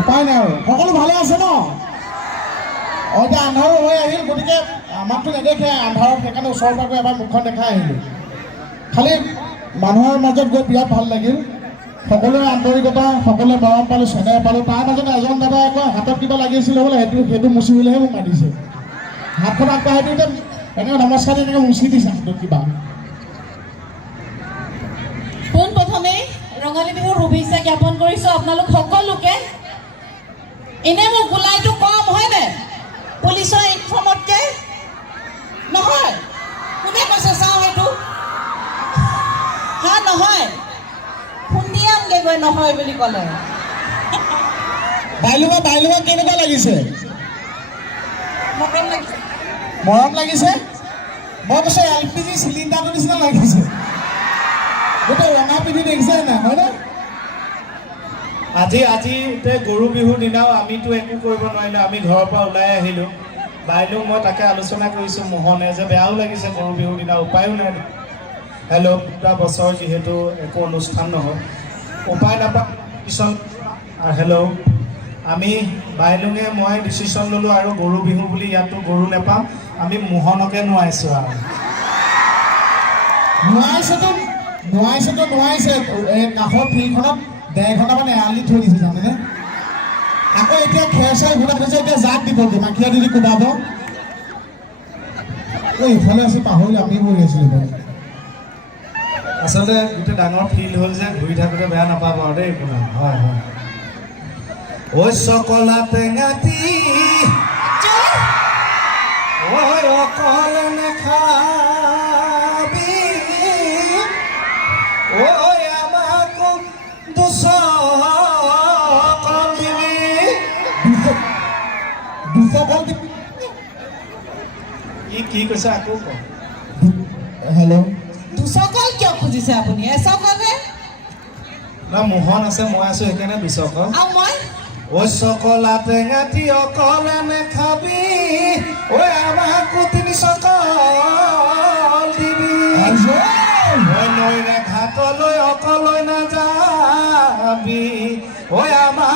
উপায় নাই আৰু সকলো ভালে আছে ন এতিয়া আন্ধাৰো হৈ আহিল গতিকে আমাকতো নেদেখে আন্ধাৰত সেইকাৰণে ওচৰৰ পৰা গৈ এবাৰ মুখখন দেখাই আহিলোঁ খালি মানুহৰ মাজত গৈ বিৰাট ভাল লাগিল সকলোৰে আন্তৰিকতা সকলোৱে মৰম পালোঁ চেনেহ পালোঁ তাৰ মাজতে এজন দাদাই আকৌ হাতত কিবা লাগিছিল বোলে সেইটো মুচিবলৈহে মোক মাতিছে হাতখন আগবঢ়াই দিওঁতে এনেকৈ নমস্কাৰ এনেকৈ মুচি দিছে হাতত কিবা পোনপ্ৰথমে ৰঙালী বিহুৰ শুভেচ্ছা জ্ঞাপন কৰিছোঁ আপোনালোক সকলোকে এনে মোৰ গোলাইটো কম হয়নে পুলিচৰ ইউনিফৰ্মতকৈ নহয় কোনে কৈছে চাওঁ সেইটো হা নহয় খুন্দিয়ামগৈ গৈ নহয় বুলি ক'লে বাইলুঙা কেনেকুৱা লাগিছে মৰম লাগিছে মৰম লাগিছে মই কৈছোঁ LPG চিলিণ্ডাৰটোৰ নিচিনা লাগিছে গোটেই ৰঙা পিন্ধি দেখিছে নাই হয়নে আজি গৰু বিহুৰ দিনাও আমিতো একো কৰিব নোৱাৰিলোঁ আমি ঘৰৰ পৰা ওলাই আহিলোঁ বাইদেউ মই তাকে আলোচনা কৰিছোঁ মোহনে যে বেয়াও লাগিছে গৰু বিহুৰ দিনা উপায়ো নাই হেল্ল' দুটা বছৰ যিহেতু একো অনুষ্ঠান নহয় উপায় নাপাওঁ পিছত হেল্ল' আমি বাইলুঙে মই ডিচিশ্যন ল'লোঁ আৰু গৰু বিহু বুলি ইয়াতো গৰু নেপাম আমি মোহনকে নোৱাইছোঁ আৰু নোৱাইছে এই কাষৰ ফিল্ডখনত 1.5 ঘণ্টামান এৰাল দি থৈ দিছে জানেনে আকৌ এতিয়া খেৰ চাই ঘূৰা থৈছে এতিয়া জাক দিবগৈ মাখিয়া দি কোবাব ইফালে আছে পাহৰিলোঁ আমি বহি আছিলোঁ বাৰু আচলতে গোটেই ডাঙৰ ফিল্ড হ'ল যে ঘূৰি থাকোঁতে বেয়া নাপাব আৰু দেই একো নহয় হয় হয় ঐ চকলা টেঙাটি ঐ অকলে নেখাবি ঐ আমাকো দুচকল দিবি কি কৈছে আকৌ কওঁ হেল্ল' দুচকল কিয় খুজিছে আপুনি এচকলে না মোহন আছে মই আছোঁ সেইকাৰণে দুচকল আৰু মই ঐ চকলা টেঙাটি অকলে নেখাবি ঐ আমাকো 3 চকল দিবি ঐ নৈৰে ঘাটলৈ অকলৈ নাযাবি ঐ আমাক